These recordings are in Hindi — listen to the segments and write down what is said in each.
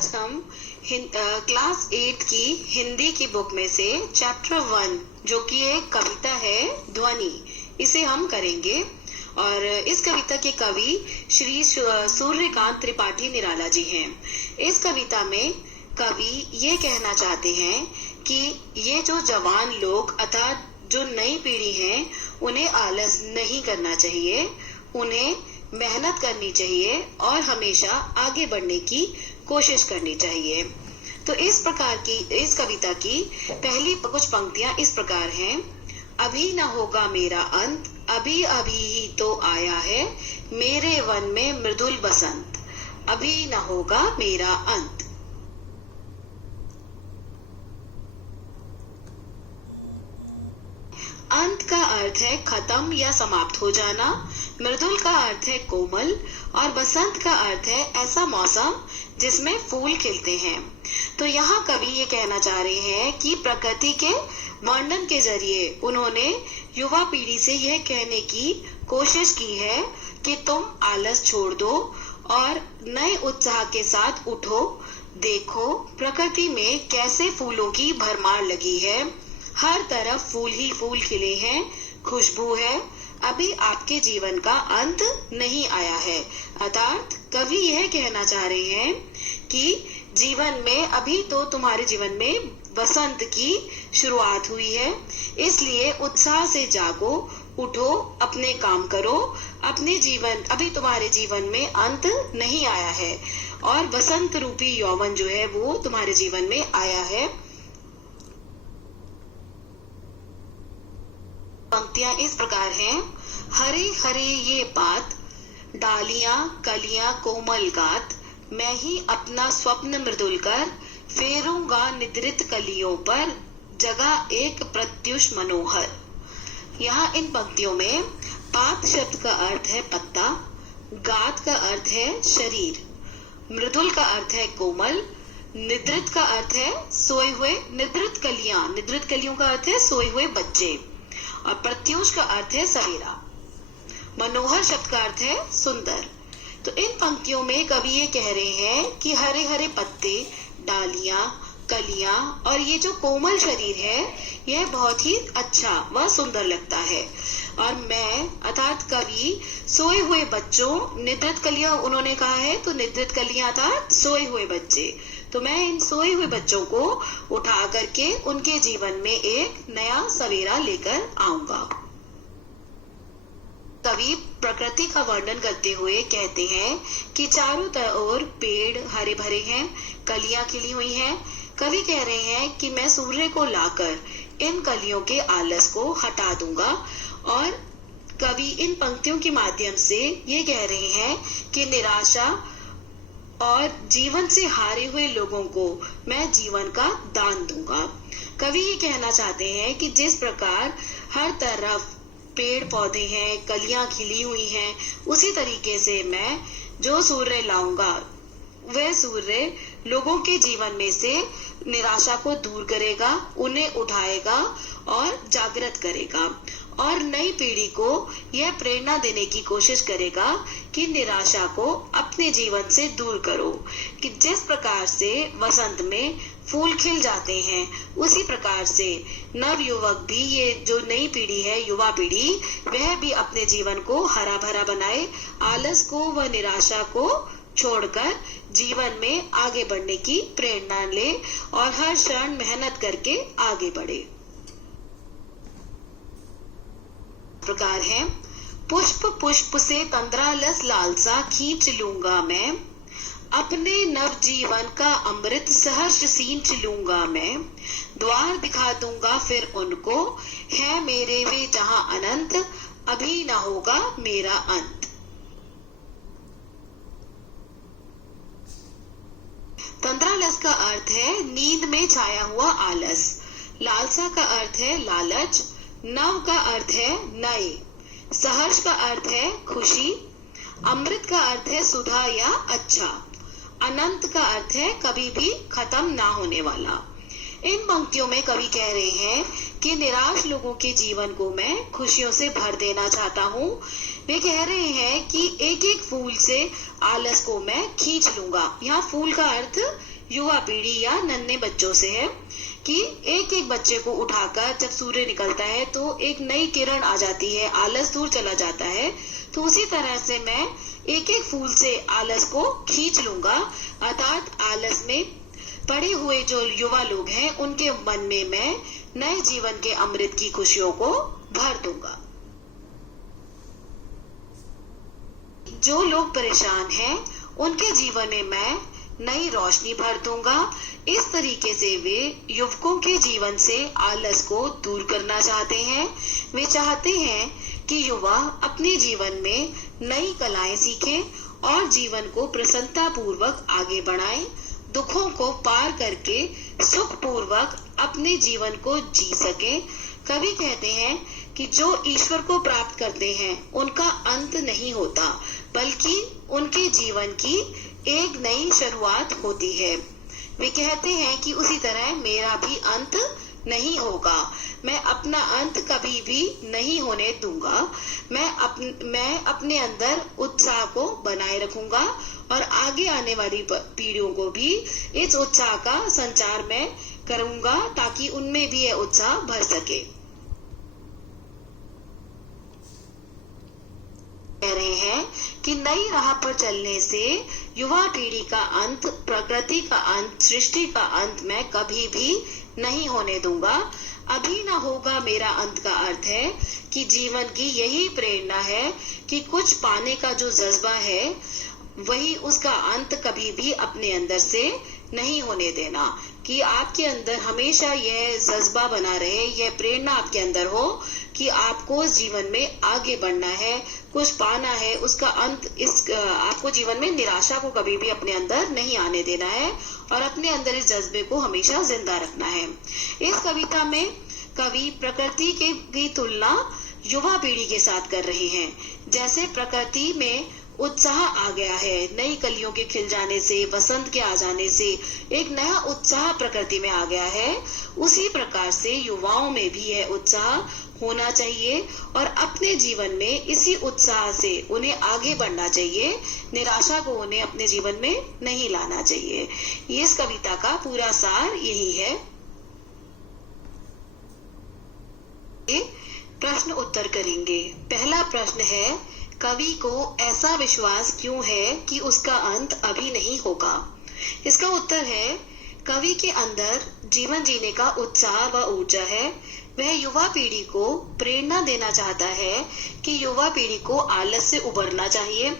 आज हम क्लास 8 की हिंदी की बुक में से चैप्टर 1 जो कि एक कविता है ध्वनि, इसे हम करेंगे। और इस कविता के कवि श्री सूर्यकांत त्रिपाठी निराला जी हैं। इस कविता में कवि ये कहना चाहते हैं कि ये जो जवान लोग अर्थात जो नई पीढ़ी है उन्हें आलस नहीं करना चाहिए, उन्हें मेहनत करनी चाहिए और हमेशा आगे बढ़ने की कोशिश करनी चाहिए। तो इस प्रकार की इस कविता की पहली कुछ पंक्तियां इस प्रकार हैं। अभी न होगा मेरा अंत, अभी अभी ही तो आया है मेरे वन में मृदुल बसंत, अभी न होगा मेरा अंत। अंत का अर्थ है खत्म या समाप्त हो जाना, मृदुल का अर्थ है कोमल और बसंत का अर्थ है ऐसा मौसम जिसमें फूल खिलते हैं। तो यहाँ कवि ये कहना चाह रहे हैं कि प्रकृति के वर्णन के जरिए उन्होंने युवा पीढ़ी से यह कहने की कोशिश की है कि तुम आलस छोड़ दो और नए उत्साह के साथ उठो। देखो प्रकृति में कैसे फूलों की भरमार लगी है, हर तरफ फूल ही फूल खिले हैं, खुशबू है। अभी आपके जीवन का अंत नहीं आया है। अर्थात कवि यह कहना चाह रहे हैं कि जीवन में अभी तो तुम्हारे जीवन में बसंत की शुरुआत हुई है, इसलिए उत्साह से जागो, उठो, अपने काम करो। अपने जीवन अभी तुम्हारे जीवन में अंत नहीं आया है और बसंत रूपी यौवन जो है वो तुम्हारे जीवन में आया है। पंक्तियां इस प्रकार हैं। हरे हरे ये बात, डालियां कलियां कोमल गात, मैं ही अपना स्वप्न मृदुल कर, फेरूंगा निद्रित कलियों पर, जगह एक प्रत्युष मनोहर। यहाँ इन पंक्तियों में पात शब्द का अर्थ है पत्ता, गात का अर्थ है शरीर, मृदुल का अर्थ है कोमल, निद्रित का अर्थ है सोए हुए, निद्रित कलियों का अर्थ है सोए हुए बच्चे और प्रत्युष का अर्थ है सवेरा, मनोहर शब्द का अर्थ है सुंदर। तो इन पंक्तियों में कवि ये कह रहे हैं कि हरे हरे पत्ते, डालियां, कलियां और ये जो कोमल शरीर है यह बहुत ही अच्छा व सुंदर लगता है। और मैं अर्थात कवि सोए हुए बच्चों, निद्रित कलियां उन्होंने कहा है तो निद्रित कलियां अर्थात सोए हुए बच्चे, तो मैं इन सोए हुए बच्चों को उठा करके उनके जीवन में एक नया सवेरा लेकर आऊंगा। कवि प्रकृति का वर्णन करते हुए कहते हैं कि चारों ओर पेड़ हरे भरे हैं, कलियां खिली हुई हैं। कवि कह रहे हैं कि मैं सूर्य को लाकर इन कलियों के आलस को हटा दूंगा। और कवि इन पंक्तियों के माध्यम से ये कह रहे हैं कि निराशा और जीवन से हारे हुए लोगों को मैं जीवन का दान दूंगा। कवि ये कहना चाहते हैं कि जिस प्रकार हर तरफ पेड़ पौधे हैं, कलियां खिली हुई हैं, उसी तरीके से मैं जो सूर्य लाऊंगा वह सूर्य लोगों के जीवन में से निराशा को दूर करेगा, उन्हें उठाएगा और जागृत करेगा और नई पीढ़ी को यह प्रेरणा देने की कोशिश करेगा कि निराशा को अपने जीवन से दूर करो। कि जिस प्रकार से वसंत में फूल खिल जाते हैं उसी प्रकार से नव युवक भी, ये जो नई पीढ़ी है, युवा पीढ़ी, वह भी अपने जीवन को हरा भरा बनाए, आलस को व निराशा को छोड़कर जीवन में आगे बढ़ने की प्रेरणा ले और हर क्षण मेहनत करके आगे बढ़े। प्रकार है। पुष्प पुष्प से तंद्रालस लालसा खींच लूंगा मैं, अपने नव जीवन का अमृत सहर्ष सींच लूंगा मैं, द्वार दिखा दूंगा फिर उनको, है मेरे वे जहां अनंत, अभी न होगा मेरा अंत। तंद्रालस का अर्थ है नींद में छाया हुआ आलस, लालसा का अर्थ है लालच, नव का अर्थ है नए, सहर्ष का अर्थ है खुशी, अमृत का अर्थ है सुधा या अच्छा, अनंत का अर्थ है कभी भी खत्म ना होने वाला। इन पंक्तियों में कवि कह रहे हैं कि निराश लोगों के जीवन को मैं खुशियों से भर देना चाहता हूँ। वे कह रहे हैं कि एक एक फूल से आलस को मैं खींच लूंगा। यहाँ फूल का अर्थ युवा पीढ़ी या नन्हे बच्चों से है कि एक एक बच्चे को उठाकर जब सूर्य निकलता है तो एक नई किरण आ जाती है, आलस दूर चला जाता है। तो उसी तरह से मैं एक एक फूल से आलस को खींच लूंगा, अर्थात आलस में पड़े हुए जो युवा लोग हैं उनके मन में मैं नए जीवन के अमृत की खुशियों को भर दूंगा। जो लोग परेशान हैं उनके जीवन में मैं नई रोशनी भर दूंगा। इस तरीके से वे युवकों के जीवन से आलस को दूर करना चाहते हैं। वे चाहते हैं कि युवा अपने जीवन में नई कलाएं सीखें और जीवन को प्रसन्नता पूर्वक आगे बढ़ाएं, दुखों को पार करके सुख पूर्वक अपने जीवन को जी सकें। कवि कहते हैं कि जो ईश्वर को प्राप्त करते हैं उनका अंत नहीं होता, बल्कि उनके जीवन की एक नई शुरुआत होती है। वे कहते हैं कि उसी तरह मेरा भी अंत नहीं होगा, मैं अपना अंत कभी भी नहीं होने दूंगा। मैं अपने अंदर उत्साह को बनाए रखूंगा और आगे आने वाली पीढ़ियों को भी इस उत्साह का संचार मैं करूंगा ताकि उनमें भी यह उत्साह भर सके। कह रहे हैं कि नई राह पर चलने से युवा पीढ़ी का अंत, प्रकृति का अंत, सृष्टि का अंत मैं कभी भी नहीं होने दूंगा। अभी ना होगा मेरा अंत का अर्थ है कि जीवन की यही प्रेरणा है कि कुछ पाने का जो जज्बा है वही उसका अंत कभी भी अपने अंदर से नहीं होने देना, कि आपके अंदर हमेशा यह जज्बा बना रहे, यह प्रेरणा आपके अंदर हो कि आपको जीवन में आगे बढ़ना है, कुछ पाना है, उसका अंत आपको जीवन में निराशा को कभी भी अपने अंदर नहीं आने देना है और अपने अंदर इस जज्बे को हमेशा जिंदा रखना है। इस कविता में कवि प्रकृति की तुलना युवा पीढ़ी के साथ कर रहे हैं। जैसे प्रकृति में उत्साह आ गया है, नई कलियों के खिल जाने से, वसंत के आ जाने से एक नया उत्साह प्रकृति में आ गया है, उसी प्रकार से युवाओं में भी यह उत्साह होना चाहिए और अपने जीवन में इसी उत्साह से उन्हें आगे बढ़ना चाहिए। निराशा को उन्हें अपने जीवन में नहीं लाना चाहिए। इस कविता का पूरा सार यही है। प्रश्न उत्तर करेंगे। पहला प्रश्न है, कवि को ऐसा विश्वास क्यों है कि उसका अंत अभी नहीं होगा? इसका उत्तर है, कवि के अंदर जीवन जीने का उत्साह व ऊर्जा है। वह युवा पीढ़ी को प्रेरणा देना चाहता है कि युवा पीढ़ी को आलस से उबरना चाहिए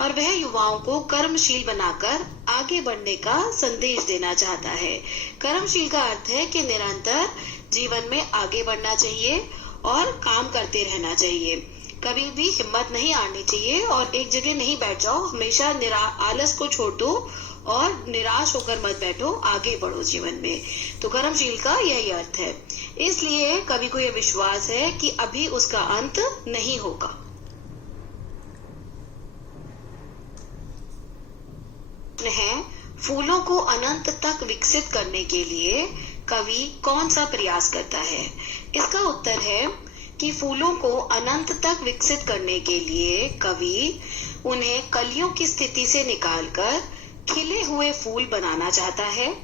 और वह युवाओं को कर्मशील बनाकर आगे बढ़ने का संदेश देना चाहता है। कर्मशील का अर्थ है कि निरंतर जीवन में आगे बढ़ना चाहिए और काम करते रहना चाहिए। कभी भी हिम्मत नहीं हारनी चाहिए और एक जगह नहीं बैठ जाओ, हमेशा आलस को छोड़ दो और निराश होकर मत बैठो, आगे बढ़ो जीवन में। तो कर्मशील का यही अर्थ है। इसलिए कवि को यह विश्वास है कि अभी उसका अंत नहीं होगा। है, फूलों को अनंत तक विकसित करने के लिए कवि कौन सा प्रयास करता है? इसका उत्तर है कि फूलों को अनंत तक विकसित करने के लिए कवि उन्हें कलियों की स्थिति से निकालकर खिले हुए फूल बनाना चाहता है।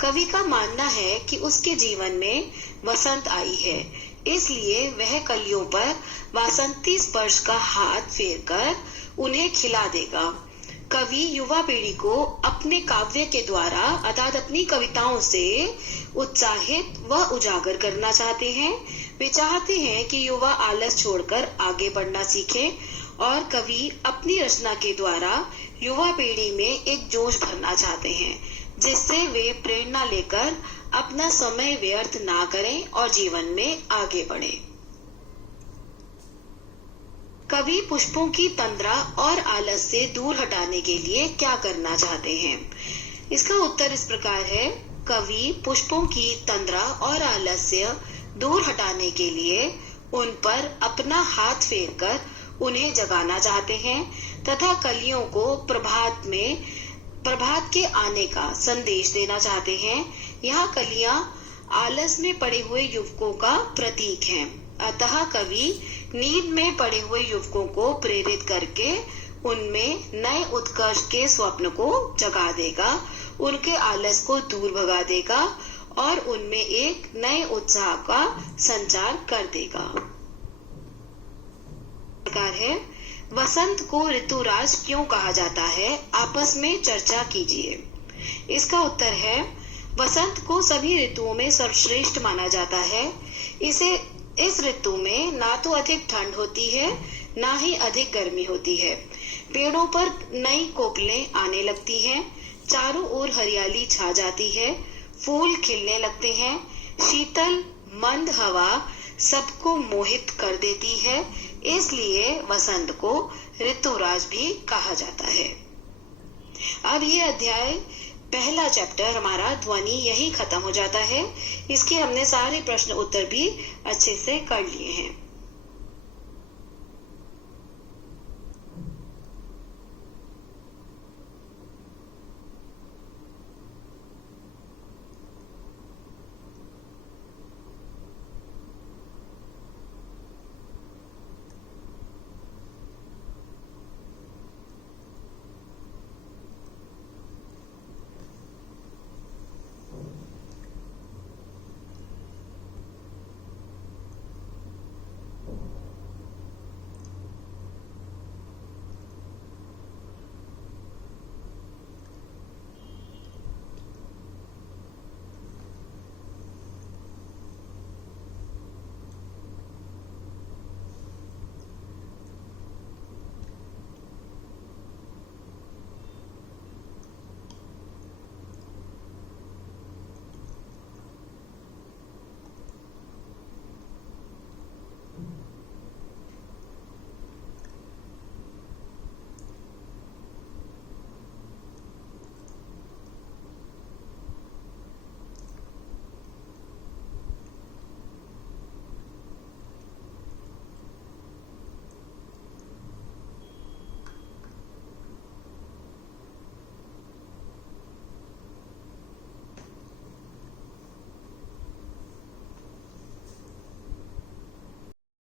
कवि का मानना है कि उसके जीवन में वसंत आई है, इसलिए वह कलियों पर वासंती स्पर्श का हाथ फेरकर उन्हें खिला देगा। कवि युवा पीढ़ी को अपने काव्य के द्वारा अर्थात अपनी कविताओं से उत्साहित व उजागर करना चाहते हैं। वे चाहते हैं कि युवा आलस छोड़कर आगे बढ़ना सीखें और कवि अपनी रचना के द्वारा युवा पीढ़ी में एक जोश भरना चाहते हैं, जिससे वे प्रेरणा लेकर अपना समय व्यर्थ ना करें और जीवन में आगे बढ़ें। कवि पुष्पों की तंद्रा और आलस से दूर हटाने के लिए क्या करना चाहते हैं? इसका उत्तर इस प्रकार है, कवि पुष्पों की तंद्रा और आलस से दूर हटाने के लिए उन पर अपना हाथ फेरकर उन्हें जगाना चाहते हैं तथा कलियों को प्रभात के आने का संदेश देना चाहते हैं। यहाँ कलियां आलस में पड़े हुए युवकों का प्रतीक हैं। अतः कवि नींद में पड़े हुए युवकों को प्रेरित करके उनमें नए उत्कर्ष के स्वप्न को जगा देगा, उनके आलस को दूर भगा देगा और उनमें एक नए उत्साह का संचार कर देगा। प्रकार है, वसंत को ऋतुराज क्यों कहा जाता है, आपस में चर्चा कीजिए। इसका उत्तर है, वसंत को सभी ऋतुओं में सर्वश्रेष्ठ माना जाता है। इस ऋतु में ना तो अधिक ठंड होती है, ना ही अधिक गर्मी होती है। पेड़ों पर नई कोकिलें आने लगती हैं, चारों ओर हरियाली छा जाती है, फूल खिलने लगते हैं, शीतल मंद हवा सबको मोहित कर देती है। इसलिए वसंत को ऋतुराज भी कहा जाता है। अब ये अध्याय पहला चैप्टर हमारा ध्वनि यही खत्म हो जाता है। इसके हमने सारे प्रश्न उत्तर भी अच्छे से कर लिए हैं।